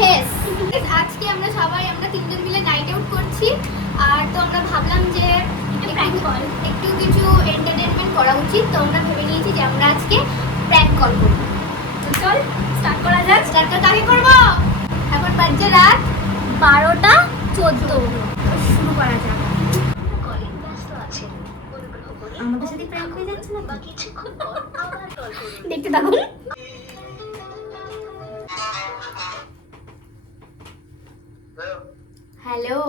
Face. আজকে আমরা তিনজন মিলে নাইট আউট করছি, আর তো আমরা ভাবলাম যে একটু কিছু এন্টারটেনমেন্ট করা উচিত। তো আমরা ভেবে নিয়েছি যে আমরা আজকে প্র্যাঙ্ক কল করব। তো চল স্টার্ট করা যাক। স্টার্টটা কাকে করব? এখন বাজে রাত 12:14। শুরু করা যাক। আমাদের সাথে প্র্যাঙ্ক হয়ে যাচ্ছে না? দেখতে থাকুন। হ্যালো,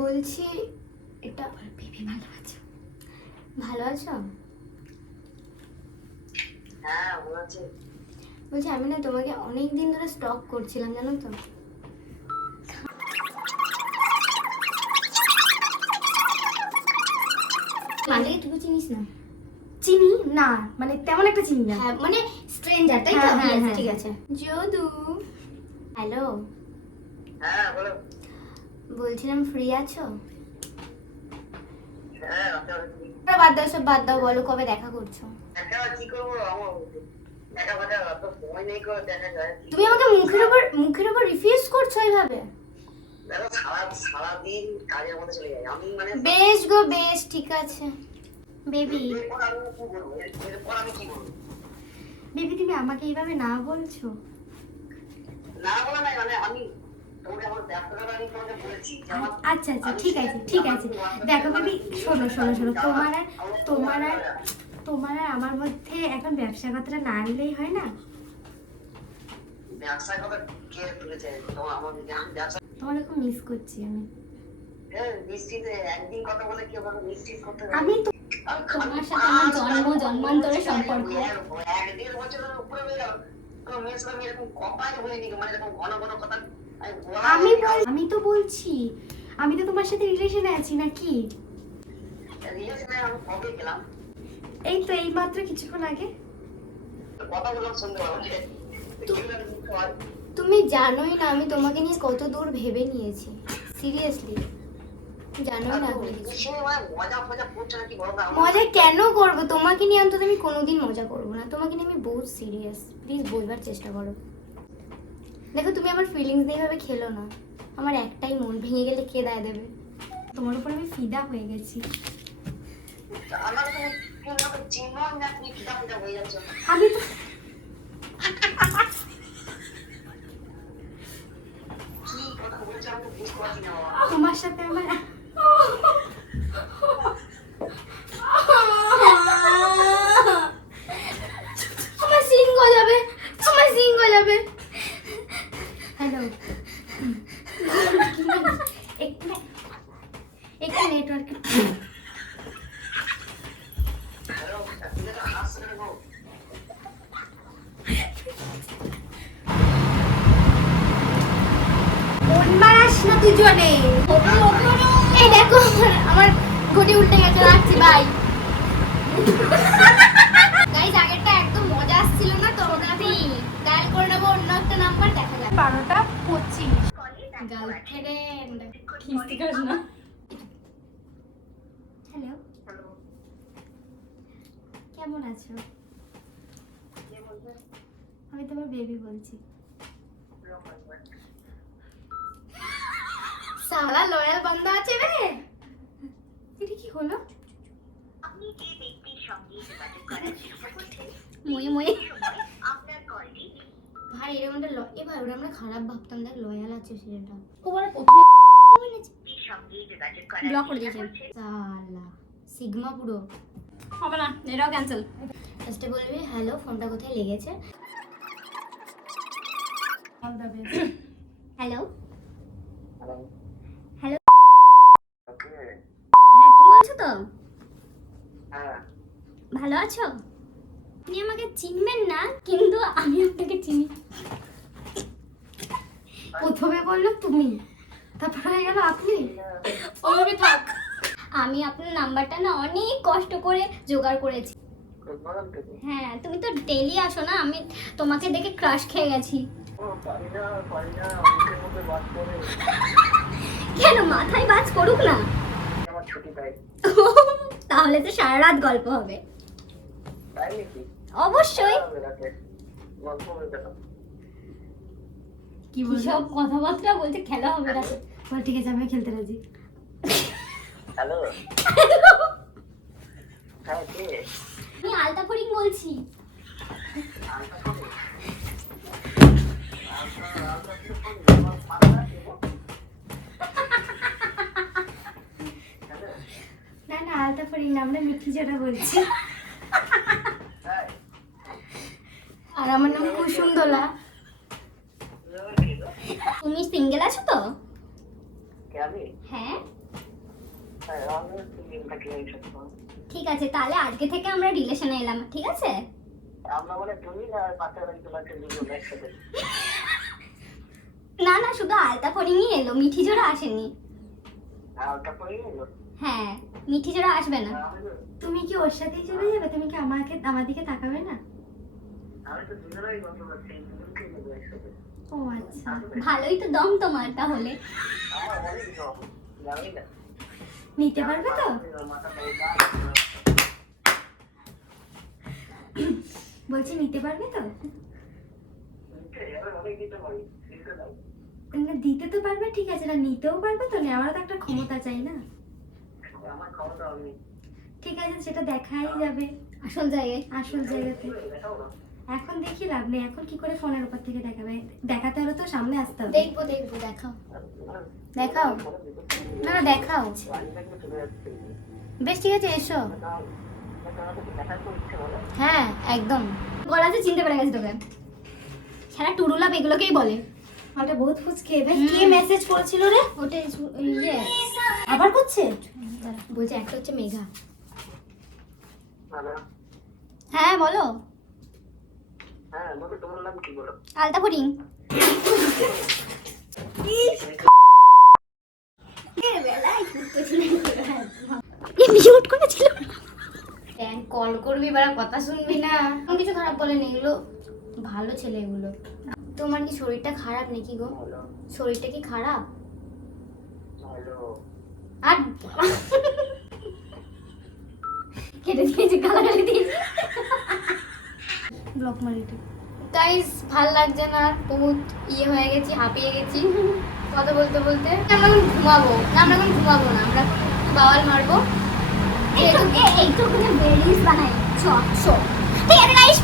বলছি এটা বেবি ভালো আছো? ভালো আছো? হ্যাঁ বলছি আমি না তোমাকে অনেক দিন ধরে স্টক করছিলাম, জানো তো। মালিক তুই চিনিস না? চিনি না, মানে তেমন একটা চিনি না। হ্যাঁ মানে স্ট্রেঞ্জার, তাই তো? হ্যাঁ, হ্যাঁ, ঠিক আছে। যদু, হ্যালো, হ্যাঁ বলো। বলছিলাম ফ্রি আছো? হ্যাঁ বাদ দাও, সব বাদ দাও, বলো কবে দেখা করছো? কি করবো, আমার দেখা কথা অত সময় নেই করে দেখা যায়। তুমি আমাকে মুখের উপর রিফিউজ করছো এইভাবে? দেখো সারাদিন কাজের মধ্যে চলে যায়, আমি মানে বেশ গো বেশ, ঠিক আছে বেবি। এরপর আমি কি বলবো, এরপর আমি কি বলবো? বেবি তুমি আমাকে এইভাবে না বলছো। না বলা নাই, মানে আমি তোমাকে আমার ব্যস্ততা আমি তোমাকে বলেছি যে আমার আচ্ছা আচ্ছা, ঠিক আছে ঠিক আছে। দেখো বেবি, শোনো শোনো শোনো, তোমার আর আমার মধ্যে এখন ব্যবসার কথাটা না আনলেই হয় না? ব্যবসার কথা কে তুলেছে? তোমার আমার ব্যবসা তোমাকে খুব মিস করছি আমি। নিশ্চিতে একদিন কথা বলে কি হবে, নিশ্চিত করতে হবে। আমি তো তোমার সাথে আমার জন্মান্তরের সম্পর্ক। 1-1.5 বছরের উপরে হয়ে গেল, কোনো মেয়ের সাথে আমি এরকম কথাই বলিনি, মানে এরকম ঘন ঘন কথা আমি তো বলছি, আমি তো তোমার সাথে রিলেশনে আছি নাকি? রিলেশনে আমি কবে গেলাম? এই তো এই মাত্র কিছুক্ষণ আগে। কথা বললাম শুনতে পাবো। তুমি জানোই না আমি তোমাকে নিয়ে কত দূর ভেবে নিয়েছি, সিরিয়াসলি জানোই না তুমি কিছু। মজা কেন করবো তোমাকে নিয়ে? অন্তত আমি কোনোদিন মজা করবো না, তোমাকে নিয়ে আমি বহুত সিরিয়াস। প্লিজ বোঝবার চেষ্টা করো। দেখো তুমি আমার ফিলিংস দিয়ে এভাবে খেলো না। আমার একটাই মন, ভেঙে গেলে কে দায় দেবে? তোমার উপর আমি ফিদা হয়ে গেছি। আমি তো তোমার সাথে আমার আমার সিং গজাবে, আমার সিং গজাবে। হ্যালো, একটু নেটওয়ার্ক। মারাস না দুজনে। এই দেখো আমার ঘটি উল্টে গেছে, রাখছি বাই। গাইস আগেরটা একদম মজা আসছিল না, তো আমি ডায়াল করে নেবো অন্য একটা নাম্বার, দেখা যাক। 12:25। গার্লফ্রেন্ড খিস্তি খাস না। হ্যালো, কেমন আছো? আমি তোমার বেবি বলছি। সারা লয়াল বান্দা আছে রে। এটা কি হলো? আপনি যে ব্যক্তির সঙ্গে যোগাযোগ করার চেষ্টা করছেন মুয়ে মুয়ে আপনার কলটি ভাই এরকম ভাই ওরা আমরা খারাপ ভাবতাম, দেখ লয়াল আছে সেটা। ও বলে ব্যক্তির সঙ্গে যোগাযোগ করার ব্লক করে চেষ্টা দিয়েছে করছেন সালা সিগমা পুরো। হবে না, এটাও ক্যান্সেল। ফার্স্টে বলবি হ্যালো, ফোনটা কোথায় লেগেছে? All the best. Hello hello hello, okay হ্যাঁ তুমি বলছো তো? হ্যাঁ ভালো আছো? আপনি আমাকে চিনবেন না, কিন্তু আমি আপনাকে চিনি। প্রথমে বললো তুমি, তারপর হয়ে গেল আপনি। ওভাবে থাক। আমি আপনার নাম্বারটা না অনেক কষ্ট করে জোগাড় করেছি। হ্যাঁ তুমি তো ডেলি আসো না, আমি তোমাকে দেখে ক্রাশ খেয়ে গেছি। কেন মাথায় বাজ করুক না? আমার ছুটি পাই তাহলে তো সারা রাত গল্প হবে। তাই নাকি? অবশ্যই। গল্প হয়ে গেল। কি কি বলছো? সব কথাবার্তা বলছে, খেলা হবে না। বল ঠিক আছে, আমি খেলতে রাজি। হ্যালো, হ্যাঁ কে? আমি আলতা ফরিং বলছি। আলতা ফরিং? আলতা ফরিং আমার মাথা আছে গো। হ্যালো, না না, আলতা ফরিং না, আমরা মিঠি জোড়া বলছি। হ্যাঁ, আর আমার নাম কুসুম দোলা। তুমি আবার কে গো? তুমি সিঙ্গেল আছো তো? কে আমি? হ্যাঁ, হ্যাঁ, আমি সিঙ্গেলটাকে সত্য। ঠিক আছে, তাহলে আজকে থেকে আমরা রিলেশনে এলাম, ঠিক আছে? আমরা বলে তুমি না পাশের বাড়ি তোমাকে দুজন একসাথে। না না, শুধু আলতা ফরিংই এলো, মিঠি জোড়া আসেনি। আলতা ফরিং এলো? হ্যাঁ, মিঠি জোড়া আসবে না। তুমি কি ওর সাথেই চলে যাবে? তুমি কি আমার দিকে তাকাবে না? আমি তো দুজনেই গল্প করছি, দুজনকে নেবো একসাথে। ও আচ্ছা, ভালোই তো দম তোমার তাহলে। আমার অনেক জব, জানি না। নিতে পারবে তো? মাথা পয়সা বলছি নিতে পারবে তো? এবার অনেক দিতে পারি, দিতে দাও। না, দিতে তো পারবে, ঠিক আছে, না নিতেও পারবে তো? নেওয়ারও তো একটা ক্ষমতা চাই না? আমার ক্ষমতা আমি ঠিক আছে, সেটা দেখাই যাবে আসল জায়গায়। আসল জায়গাতে। দেখাও না। এখন দেখি লাভ নেই, এখন কি করে ফোনের উপর থেকে দেখাবে? দেখাতে হলে তো সামনে আসতে হবে। দেখবো দেখবো, দেখাও দেখাও। না না, দেখাও। বেশ ঠিক আছে, এসো। হ্যাঁ একদম, বলা আছে, চিনতে পেরে গেছি তোকে। সারা টুরুলাপ এগুলোকেই বলে। ওটা বহুত ফুচকে। ভাই হুম। কে মেসেজ করেছিল রে? ওটা ইয়ে আবার করছে? দাঁড়া, বলছে একটা হচ্ছে মেঘা। হ্যালো, হ্যাঁ বলো। হ্যাঁ বলো, তোমার নাম কি বলো? আলতা ফরিং। মিউট করেছিল। কল করবি, বারা কথা শুনবি না। আমি কিছু খারাপ বলেনি, এগুলো ভালো ছেলে এগুলো। তোমার কি শরীরটা খারাপ নাকি গো? হ্যালো, শরীরটা কি খারাপ? হ্যালো। আর কেটে দিয়েছি, গালাগালি দিয়েছি। ব্লক মারিটি। গাইস, ভাল লাগছে না, আর বহুত ইয়ে হয়ে গেছি, হাঁপিয়ে গেছি কথা বলতে বলতে। আমরা এখন ঘুমাবো না, আমরা এখন ঘুমাবো না, আমরা এখন একটু বাওয়াল মারবো। একটু বেরিস বানাই। চ চ, ঠিক আছে গাইস,